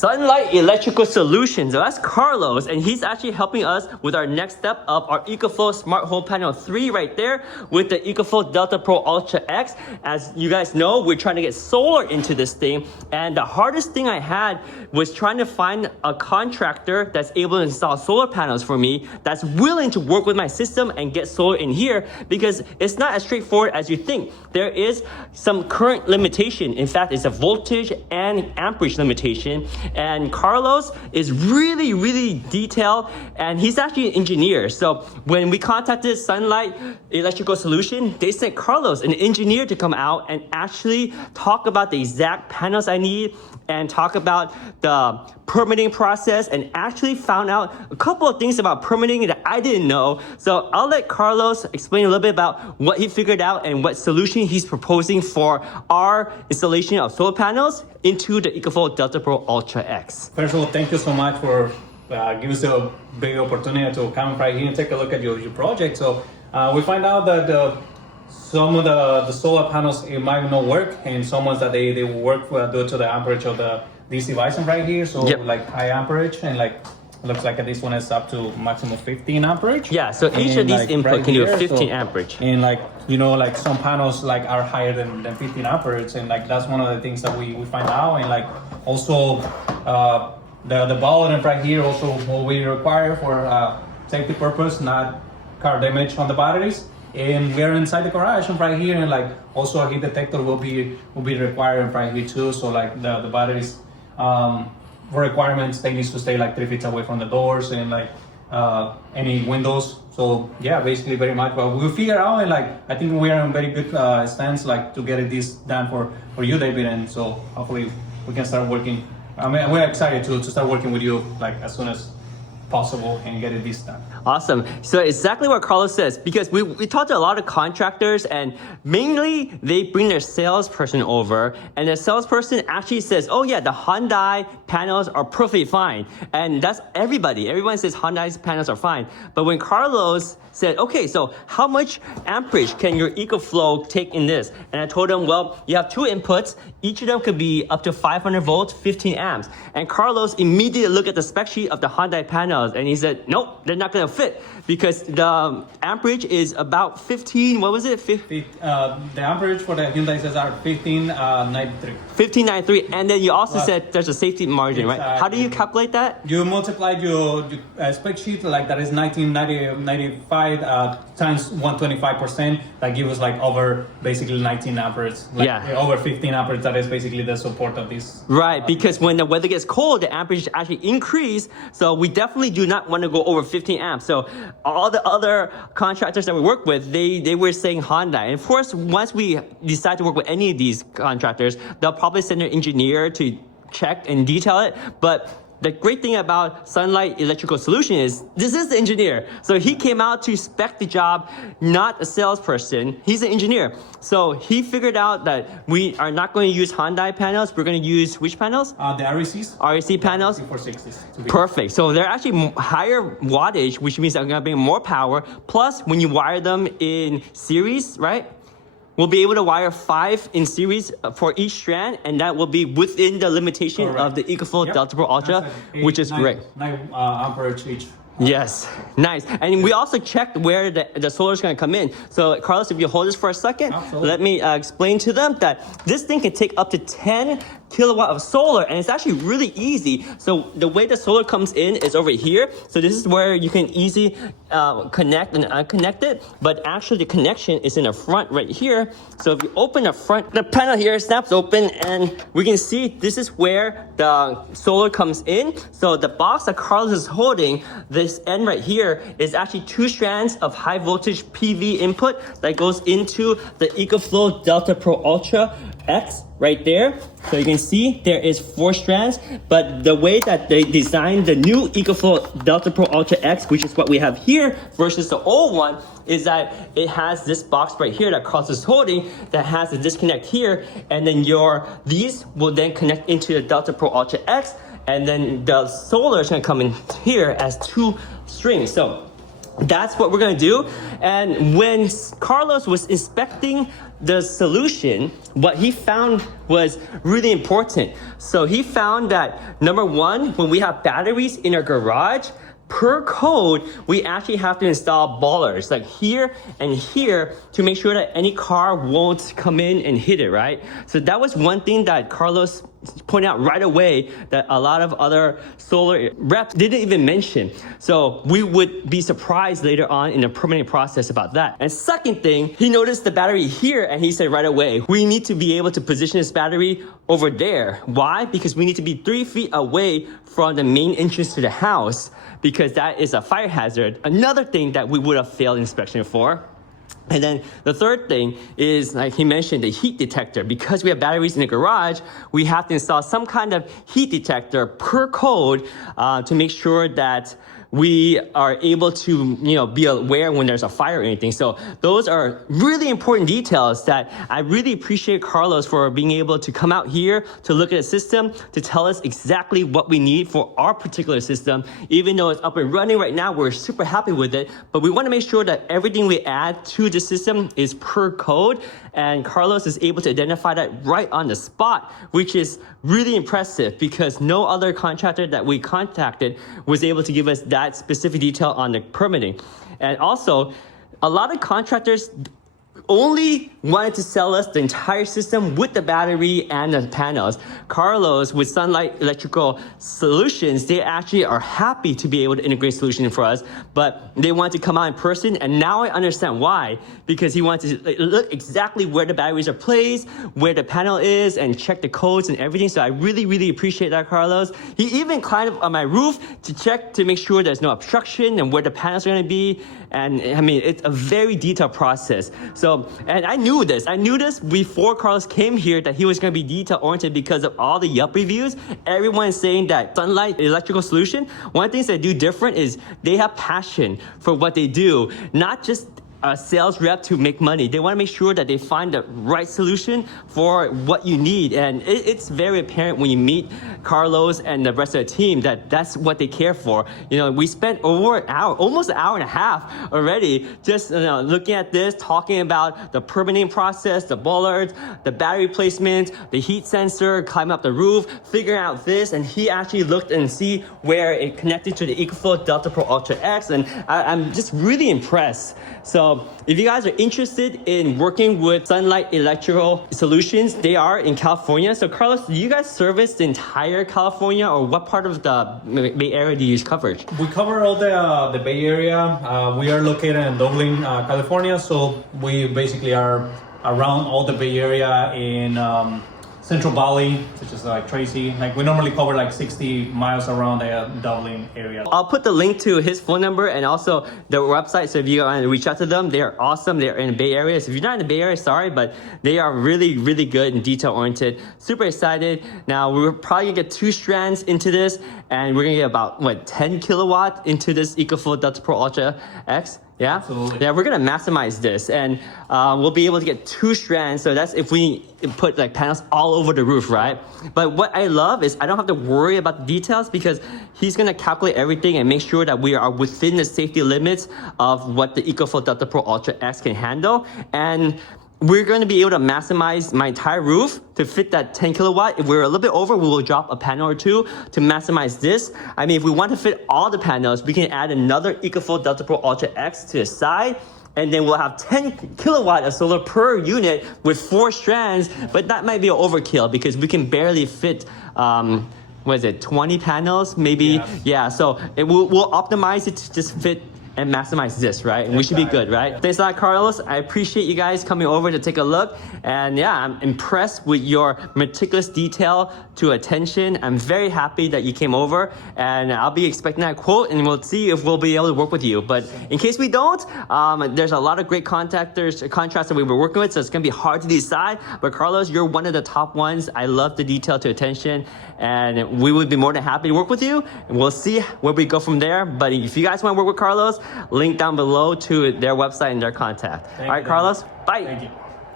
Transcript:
Sunlight Electrical Solutions. So that's Carlos, and he's actually helping us with our next step of our EcoFlow Smart Home Panel 3 right there with the EcoFlow Delta Pro Ultra X. As you guys know, we're trying to get solar into this thing, and the hardest thing I had was trying to find a contractor that's able to install solar panels for me, that's willing to work with my system and get solar in here, because it's not as straightforward as you think. There is some current limitation. In fact, it's a voltage and amperage limitation. And Carlos is really detailed, and he's actually an engineer. So when we contacted Sunlight Electrical Solution, they sent Carlos, an engineer, to come out and actually talk about the exact panels I need and talk about the permitting process, and actually found out a couple of things about permitting that I didn't know. So I'll let Carlos explain a little bit about what he figured out and what solution he's proposing for our installation of solar panels into the EcoFlow Delta Pro Ultra X. First of all, thank you so much for giving us a big opportunity to come right here and take a look at your project. So we find out that some of the solar panels, it might not work, and some ones that they work due to the amperage of the DC bison right here. So like high amperage, and like looks like this one is up to maximum 15 amperage. Yeah, so each of these input can do 15 amperage. And like, you know, like some panels like are higher than 15 amperage, and like that's one of the things that we find out. And like also the button right here also will be required for safety purpose, not car damage on the batteries. And we're inside the garage right here, and like also a heat detector will be required right here too. So like the batteries for requirements, they need to stay like 3 feet away from the doors and like any windows. So yeah, basically very much. But we'll figure out, and like I think we are in very good stance like to get this done for you, David. And so hopefully we can start working. I mean, we're excited to start working with you like as soon as possible and get this done. Awesome. So exactly what Carlos says, because we talked to a lot of contractors, and mainly they bring their salesperson over, and the salesperson actually says, oh yeah, the Hyundai panels are perfectly fine. And that's everybody. Everyone says Hyundai's panels are fine. But when Carlos said, okay, so how much amperage can your EcoFlow take in this? And I told him, well, you have two inputs. Each of them could be up to 500 volts, 15 amps. And Carlos immediately looked at the spec sheet of the Hyundai panels, and he said, nope, they're not gonna fit, because the amperage is about 15, what was it? The amperage for the Hyundai says are 1593. 1593, and then you also said there's a safety margin, right? How do you calculate that? You multiply your spec sheet, like that is 1995 times 125%. That gives us like over basically 19 amperes. Like over 15 amperes. That is basically the support of this. Right, because when the weather gets cold, the amperage actually increase. So we definitely do not want to go over 15 amps. So all the other contractors that we work with, they were saying Hyundai. And of course, once we decide to work with any of these contractors, they'll probably send their engineer to check and detail it. But the great thing about Sunlight Electrical Solution is this is the engineer. So he came out to spec the job, not a salesperson. He's an engineer. So he figured out that we are not going to use Hyundai panels. We're going to use which panels? The RECs. REC panels? 460s. Perfect. So they're actually higher wattage, which means they're going to bring more power. Plus, when you wire them in series, right? We'll be able to wire 5 in series for each strand, and that will be within the limitation of the EcoFlow Delta Pro Ultra, which is great. 9 amperage each. Yes, nice. And we also checked where the solar is going to come in. So Carlos, if you hold this for a second, let me explain to them that this thing can take up to 10 kilowatt of solar, and it's actually really easy. So the way the solar comes in is over here. So this is where you can easily connect and unconnect it, but actually the connection is in the front right here. So if you open the front, the panel here snaps open, and we can see this is where the solar comes in. So the box that Carlos is holding, this end right here, is actually 2 strands of high voltage PV input that goes into the EcoFlow Delta Pro Ultra X right there. So you can see there is 4 strands, but the way that they designed the new EcoFlow Delta Pro Ultra X, which is what we have here versus the old one, is that it has this box right here that Carlos is holding that has a disconnect here, and then these will then connect into the Delta Pro Ultra X, and then the solar is going to come in here as 2 strings. So that's what we're gonna do. And when Carlos was inspecting the solution, what he found was really important. So he found that number one, when we have batteries in our garage, per code, we actually have to install bollards like here and here to make sure that any car won't come in and hit it, right? So that was one thing that Carlos pointed out right away that a lot of other solar reps didn't even mention. So we would be surprised later on in the permitting process about that. And second thing, he noticed the battery here and he said right away, we need to be able to position this battery over there. Why? Because we need to be 3 feet away from the main entrance to the house, because that is a fire hazard. Another thing that we would have failed inspection for. And then the third thing is, like he mentioned, the heat detector. Because we have batteries in the garage, we have to install some kind of heat detector per code to make sure that we are able to, be aware when there's a fire or anything. So those are really important details that I really appreciate Carlos for being able to come out here to look at the system, to tell us exactly what we need for our particular system. Even though it's up and running right now, we're super happy with it, but we want to make sure that everything we add to the system is per code. And Carlos is able to identify that right on the spot, which is really impressive because no other contractor that we contacted was able to give us that specific detail on the permitting. And also, a lot of contractors only wanted to sell us the entire system with the battery and the panels. Carlos, with Sunlight Electrical Solutions, they actually are happy to be able to integrate solution for us, but they want to come out in person, and now I understand why. Because he wants to look exactly where the batteries are placed, where the panel is, and check the codes and everything. So I really, really appreciate that, Carlos. He even climbed up on my roof to check to make sure there's no obstruction and where the panels are gonna be. And I mean, it's a very detailed process. So, and I knew this before Carlos came here, that he was gonna be detail oriented because of all the Yelp reviews. Everyone is saying that Sunlight Electrical Solution, one of the things they do different is they have passion for what they do, not just a sales rep to make money. They want to make sure that they find the right solution for what you need. And it's very apparent when you meet Carlos and the rest of the team that that's what they care for. We spent over an hour, almost an hour and a half already, just looking at this, talking about the permitting process, the bollards, the battery placement, the heat sensor, climbing up the roof, figuring out this. And he actually looked and see where it connected to the EcoFlow Delta Pro Ultra X. And I'm just really impressed. So if you guys are interested in working with Sunlight Electrical Solutions, they are in California. So Carlos, do you guys service the entire California, or what part of the Bay Area do you use coverage? We cover all the Bay Area. We are located in Dublin, California. So we basically are around all the Bay Area in Central Valley, such as like Tracy. Like we normally cover like 60 miles around the Dublin area. I'll put the link to his phone number and also their website. So if you want to reach out to them, they are awesome. They're in the Bay Area. So if you're not in the Bay Area, sorry, but they are really, really good and detail oriented. Super excited. Now we're probably gonna get 2 strands into this, and we're gonna get about 10 kilowatt into this EcoFlow Delta Pro Ultra X. Yeah, absolutely. Yeah, we're gonna maximize this, and we'll be able to get 2 strands. So that's if we put like panels all over the roof, right? But what I love is I don't have to worry about the details because he's gonna calculate everything and make sure that we are within the safety limits of what the EcoFlow Delta Pro Ultra X can handle. And we're going to be able to maximize my entire roof to fit that 10 kilowatt. If we're a little bit over, we will drop a panel or 2 to maximize this. I mean, if we want to fit all the panels, we can add another EcoFlow Delta Pro Ultra X to the side, and then we'll have 10 kilowatt of solar per unit with 4 strands, but that might be an overkill because we can barely fit 20 panels maybe? Yeah, so we'll optimize it to just fit and maximize this, right? And we should be good, right? Thanks a lot, Carlos. I appreciate you guys coming over to take a look. And yeah, I'm impressed with your meticulous detail to attention. I'm very happy that you came over, and I'll be expecting that quote, and we'll see if we'll be able to work with you. But in case we don't, there's a lot of great contractors that we were working with, so it's gonna be hard to decide. But Carlos, you're one of the top ones. I love the detail to attention, and we would be more than happy to work with you. And we'll see where we go from there. But if you guys want to work with Carlos, link down below to their website and their contact. All right, Carlos, bye. Thank you.